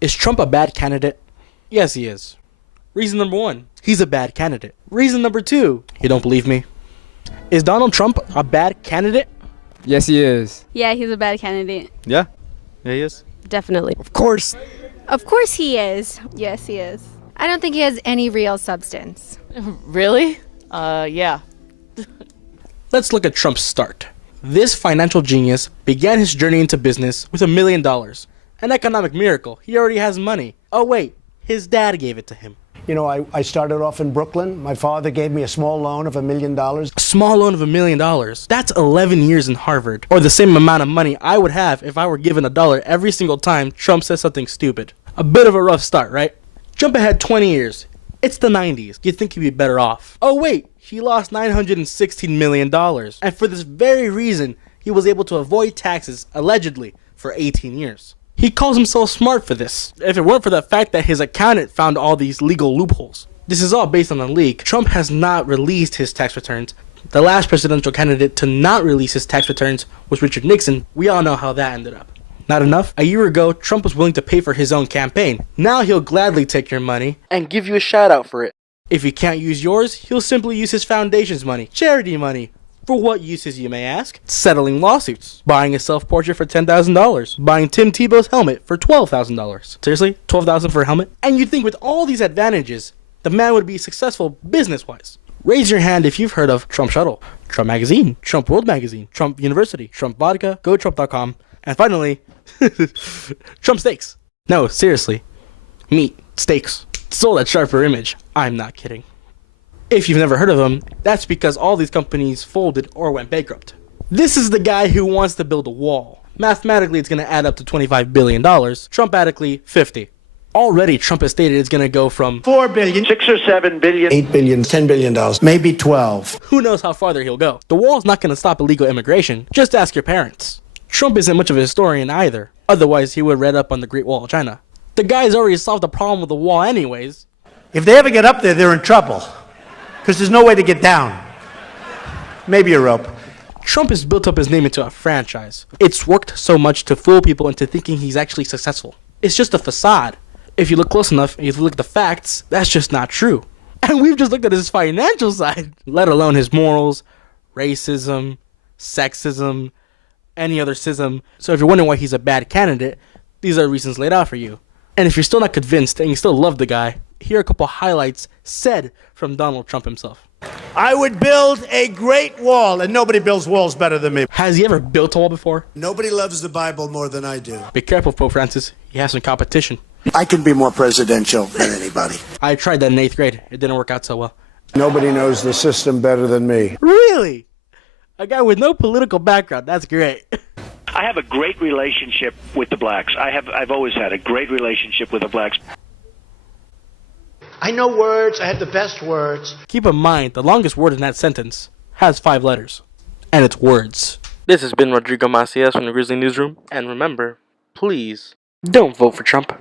Is Trump a bad candidate? Yes, he is. Reason number 1, he's a bad candidate. Reason number 2, you don't believe me? Is Donald Trump a bad candidate? Yes, he is. Yeah, he's a bad candidate. Yeah, he is. Definitely. Of course. Of course he is. Yes, he is. I don't think he has any real substance. Really? Yeah. Let's look at Trump's start. This financial genius began his journey into business with $1 million. An economic miracle. He already has money. Oh wait, his dad gave it to him. You know, I started off in Brooklyn. My father gave me a small loan of $1 million. A small loan of $1 million. That's 11 years in Harvard. Or the same amount of money I would have if I were given $1 every single time Trump says something stupid. A bit of a rough start, right? Jump ahead 20 years. It's the 90s. You'd think he'd be better off. Oh wait, he lost $916 million. And for this very reason, he was able to avoid taxes, allegedly, for 18 years. He calls himself smart for this. If it weren't for the fact that his accountant found all these legal loopholes. This is all based on a leak. Trump has not released his tax returns. The last presidential candidate to not release his tax returns was Richard Nixon. We all know how that ended up. Not enough? A year ago, Trump was willing to pay for his own campaign. Now he'll gladly take your money and give you a shout out for it. If he can't use yours, he'll simply use his foundation's money, charity money. For what uses, you may ask? Settling lawsuits, buying a self-portrait for $10,000, buying Tim Tebow's helmet for $12,000. Seriously? $12,000 for a helmet? And you'd think with all these advantages, the man would be successful business-wise. Raise your hand if you've heard of Trump Shuttle, Trump Magazine, Trump World Magazine, Trump University, Trump Vodka, GoTrump.com, and finally, Trump Steaks. No, seriously. Meat, steaks, sold at sharper image. I'm not kidding. If you've never heard of him, that's because all these companies folded or went bankrupt. This is the guy who wants to build a wall. Mathematically, it's going to add up to $25 billion. Trump-atically, 50. Already, Trump has stated it's going to go from 4 billion, 6 or 7 billion, 8 billion, $10 billion, maybe 12. who knows how farther he'll go. The wall's not going to stop illegal immigration. Just ask your parents. Trump isn't much of a historian either. Otherwise, he would have read up on the Great Wall of China. The guy's already solved the problem with the wall anyways. If they ever get up there, they're in trouble. Because there's no way to get down. Maybe a rope. Trump has built up his name into a franchise. It's worked so much to fool people into thinking he's actually successful. It's just a facade. If you look close enough and you look at the facts, that's just not true. And we've just looked at his financial side, let alone his morals, racism, sexism, any other schism. So if you're wondering why he's a bad candidate, these are reasons laid out for you. And if you're still not convinced and you still love the guy, here are a couple highlights said from Donald Trump himself. I would build a great wall, and nobody builds walls better than me. Has he ever built a wall before? Nobody loves the Bible more than I do. Be careful, Pope Francis. You have some competition. I can be more presidential than anybody. I tried that in 8th grade. It didn't work out so well. Nobody knows the system better than me. Really? A guy with no political background. That's great. I have a great relationship with the blacks. I've always had a great relationship with the blacks. I know words. I have the best words. Keep in mind, the longest word in that sentence has 5 letters. And it's words. This has been Rodrigo Macias from the Grizzly Newsroom. And remember, please, don't vote for Trump.